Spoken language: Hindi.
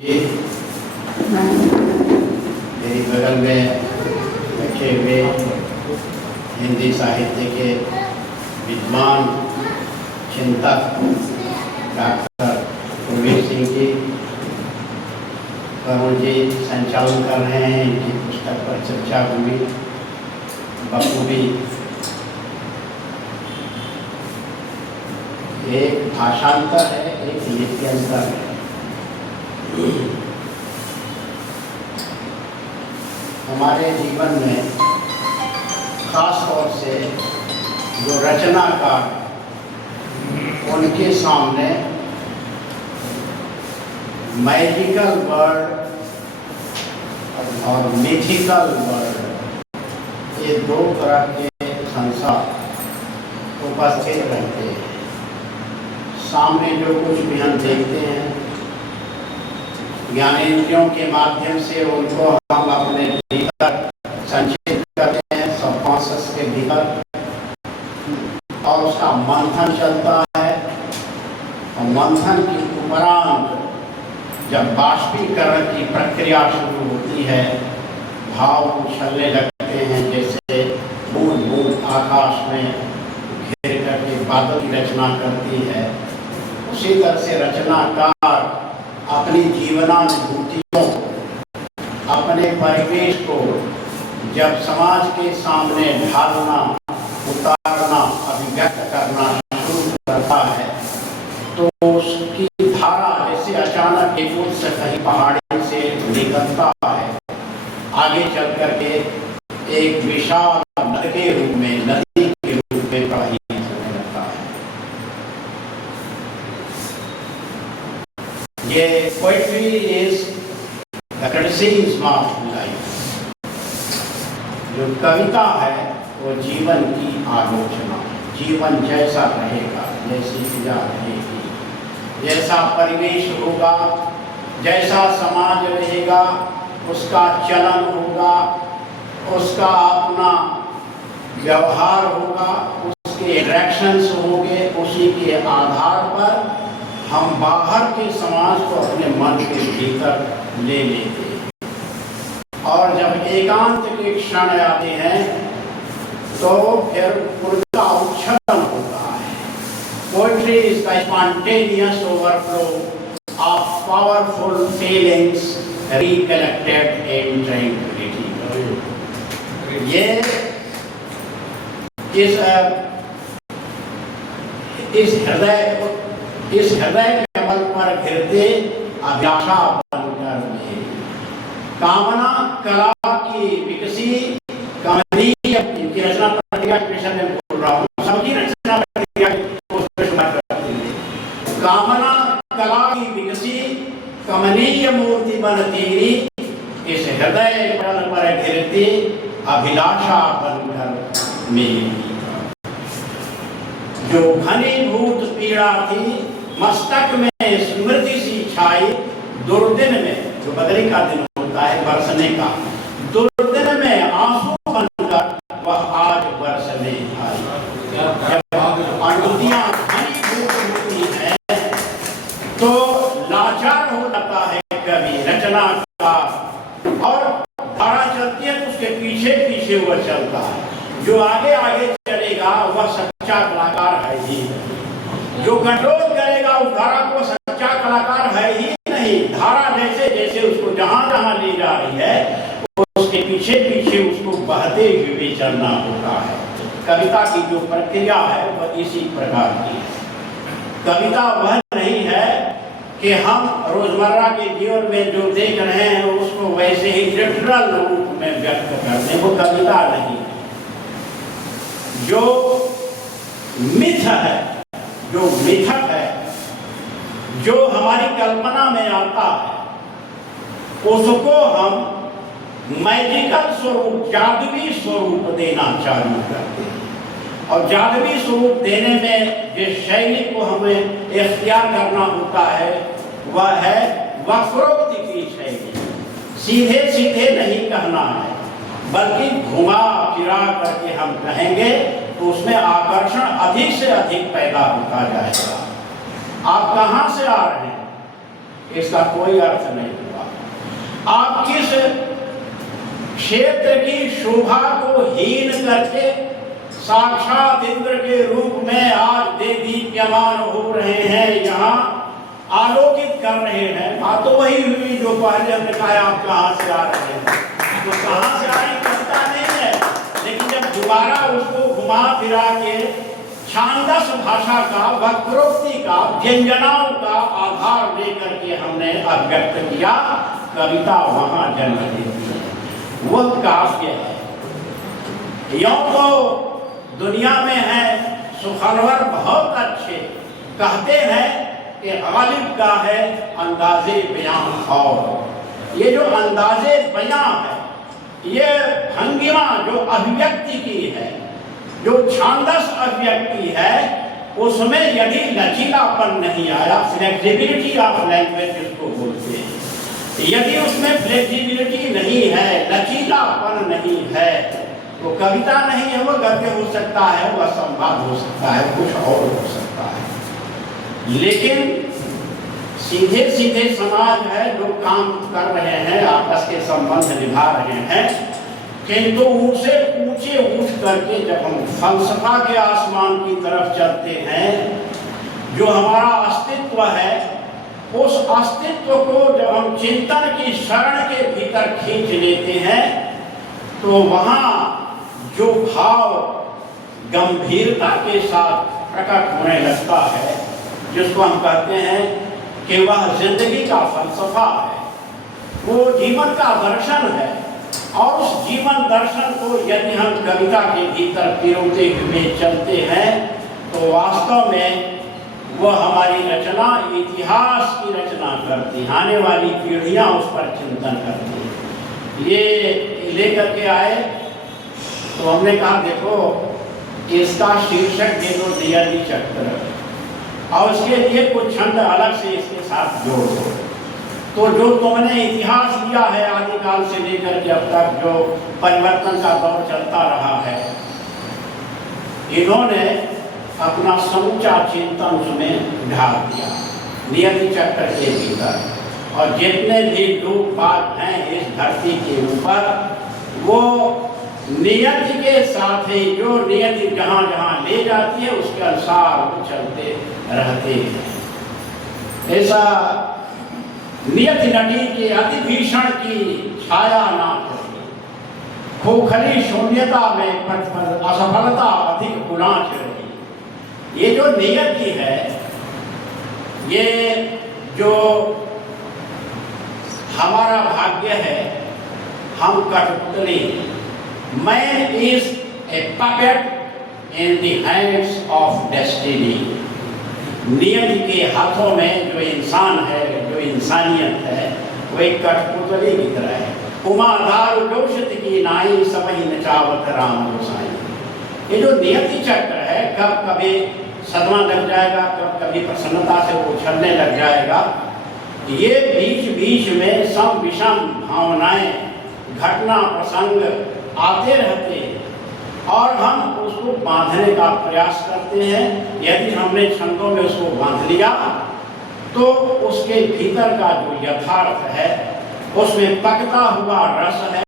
ये मेरी बगल में बैठे हुए हिंदी साहित्य के विद्वान चिंतक डॉक्टर प्रवीण सिंह जी वरुण जी संचालन कर रहे हैं। इनकी पुस्तक पर चर्चा हुई बखूबी। एक भाषांतर है, एक लिप्यंतर है। हमारे जीवन में खास तौर से जो रचनाकार उनके सामने मैजिकल वर्ड और मिथिकल वर्ड, ये दो तरह के संसार उपस्थित रहते हैं। सामने जो कुछ भी हम देखते हैं ज्ञानेंद्रियों के माध्यम से उनको हम अपने भीतर संचित करते हैं, सबकॉन्शियस के भीतर, और उसका मंथन चलता है। और मंथन के उपरांत जब बाष्पीकरण की प्रक्रिया शुरू होती है, भाव उछलने लगते हैं, जैसे बूंद बूंद आकाश में घेर करके बादल की रचना करती है। उसी तरह से रचनाकार अपनी जीवनानुभूतियों, अपने परिवेश को जब समाज के सामने ढालना, उतारना, अभिव्यक्त करना शुरू करता है, तो उसकी धारा जैसे अचानक एक उच्च से कहीं पहाड़ी से निकलता है, आगे चल करके एक विशाल नदी के रूप में प्रवाहित होने लगता है। ये poetry is the criticism of life. जो कविता है वो जीवन की आलोचना, जीवन जैसा रहेगा, जैसी फिजा रहेगी, जैसा परिवेश होगा, जैसा समाज रहेगा, उसका चलन होगा, उसका अपना व्यवहार होगा, उसके इंटरेक्शंस होंगे, उसी के आधार पर हम बाहर के समाज को अपने मन के भीतर ले लेते हैं। और जब एकांत के क्षण आते हैं तो फिर उनका उच्छलन होता है। Poetry is the spontaneous overflow of powerful feelings recollected in tranquillity. ये इस हृदय कमल पर घिरते अभिलाषा बनकर मेरी कामना कला की विकसी कमनीय। इनकी रचना प्रक्रिया के विषय में बोल रहा हूँ, सबकी रचना प्रक्रिया कामना कला की विकसी कमनीय मूर्ति बन तेरी, इस हृदय कमल पर घिरते अभिलाषा बनकर मेरी। जो घनीभूत पीड़ा थी मस्तक में स्मृति सी छाई, दुर्दिन में, जो बदली का दिन होता है बरसने का, दुर्दिन में आंसू बनकर वह आज बरसने आई। जब अनुभूतियां घनीभूत होती हैं तो लाचार हो जाता है कवि, रचना का, और धारा चलती है तो उसके पीछे पीछे वह चलता है। जो आगे आगे चलेगा वह सच्चा कलाकार है ही नहीं। जो कंट्रोल करेगा उस धारा को सच्चा कलाकार है ही नहीं। धारा जैसे जैसे उसको जहां जहां ले जा रही है उसके पीछे पीछे उसको बहते हुए चलना होता है। कविता की जो प्रक्रिया है वह इसी प्रकार की है। कविता वह नहीं है कि हम रोजमर्रा के जीवन में जो देख रहे हैं उसको वैसे ही लिटरल रूप में व्यक्त करते हैं, वो कविता नहीं है। जो मिथ है, जो मिथक है, जो हमारी कल्पना में आता है, उसको हम मैजिकल स्वरूप, जादुई स्वरूप देना चालू करते हैं। और जादुई स्वरूप देने में जिस शैली को हमें इख्तियार करना होता है वह है वक्रोक्ति की शैली। सीधे सीधे नहीं कहना है, बल्कि घुमा फिरा करके हम कहेंगे तो उसमें आकर्षण अधिक से अधिक पैदा होता जाएगा। आप कहाँ से आ रहे हैं, इसका कोई अर्थ नहीं हुआ। आप किस क्षेत्र की शोभा को हीन करके साक्षात इंद्र के रूप में आज देदीप्यमान हो रहे हैं, यहाँ आलोकित कर रहे हैं। बात तो वही हुई जो पहले हमने कहा, आप कहाँ से आ रहे हैं, तो कहाँ से आ रहे पता नहीं है, लेकिन जब दोबारा उसको घुमा फिरा के छांदस भाषा का, वक्रोक्ति का, व्यंजनाओं का आधार लेकर के हमने अभिव्यक्त किया, कविता वहां जन्म लेती है, वह काव्य है। यों तो दुनिया में है सुखनवर बहुत अच्छे, कहते हैं कि गालिब का है अंदाजे बयां, और ये जो अंदाजे बयां है, ये भंगिमा जो अभिव्यक्ति की है, जो छांदस अभिव्यक्ति है, उसमें यदि लचीलापन नहीं आया, फ्लेक्सिबिलिटी ऑफ लैंग्वेज जिसको बोलते हैं, यदि उसमें फ्लेक्सिबिलिटी नहीं है, लचीलापन नहीं है, तो कविता नहीं है, वो गद्य हो सकता है, वह संवाद हो सकता है, कुछ और हो सकता है। लेकिन सीधे सीधे समाज है, लोग काम कर रहे हैं, आपस के संबंध निभा रहे हैं, किंतु उनसे ऊंचे उठ करके जब हम फलसफा के आसमान की तरफ चलते हैं, जो हमारा अस्तित्व है, उस अस्तित्व को जब हम चिंतन की शरण के भीतर खींच लेते हैं, तो वहाँ जो भाव गंभीरता के साथ प्रकट होने लगता है, जिसको हम कहते हैं कि वह जिंदगी का फलसफा है, वो जीवन का दर्शन है। और उस जीवन दर्शन को यदि हम कविता के भीतर पिरोते हुए चलते हैं, तो वास्तव में वह हमारी रचना, इतिहास की रचना करती, आने वाली पीढ़ियां उस पर चिंतन करती हैं। ये लेकर के आए तो हमने कहा देखो इसका शीर्षक दे दो नियति चक्र, और उसके लिए कुछ छंद अलग से इसके साथ जोड़ दो। तो जो तुमने इतिहास लिया है आदिकाल से लेकर के अब तक जो परिवर्तन का दौर चलता रहा है, इन्होंने अपना समूचा चिंतन उसमें ढाल दिया नियति चक्र के भीतर, और जितने भी लोग बात हैं इस धरती के ऊपर, वो नियति के साथ ही, जो नियति जहाँ जहाँ ले जाती है उसके अनुसार वो चलते रहते हैं। ऐसा नियति नटी के अति भीषण की छाया ना करी, खोखली शून्यता में असफलता अधिक गुनाच रही। ये जो नियति है, ये जो हमारा भाग्य है, हम कठपुतली, man is a puppet in the hands of destiny। नियति के हाथों में जो इंसान है, जो इंसानियत है, वो एक कठपुतली की तरह है। उमादार गौशत की नाई सबही नचावत राम गोसाई। ये जो नियति चक्र है, कब कभी सदमा लग जाएगा, कब कभी प्रसन्नता से उछलने लग जाएगा, ये बीच बीच में सम विषम भावनाएं, घटना प्रसंग आते रहते हैं, और हम उसको बांधने का प्रयास करते हैं। यदि हमने छंदों में उसको बांध लिया, तो उसके भीतर का जो यथार्थ है, उसमें पकता हुआ रस है।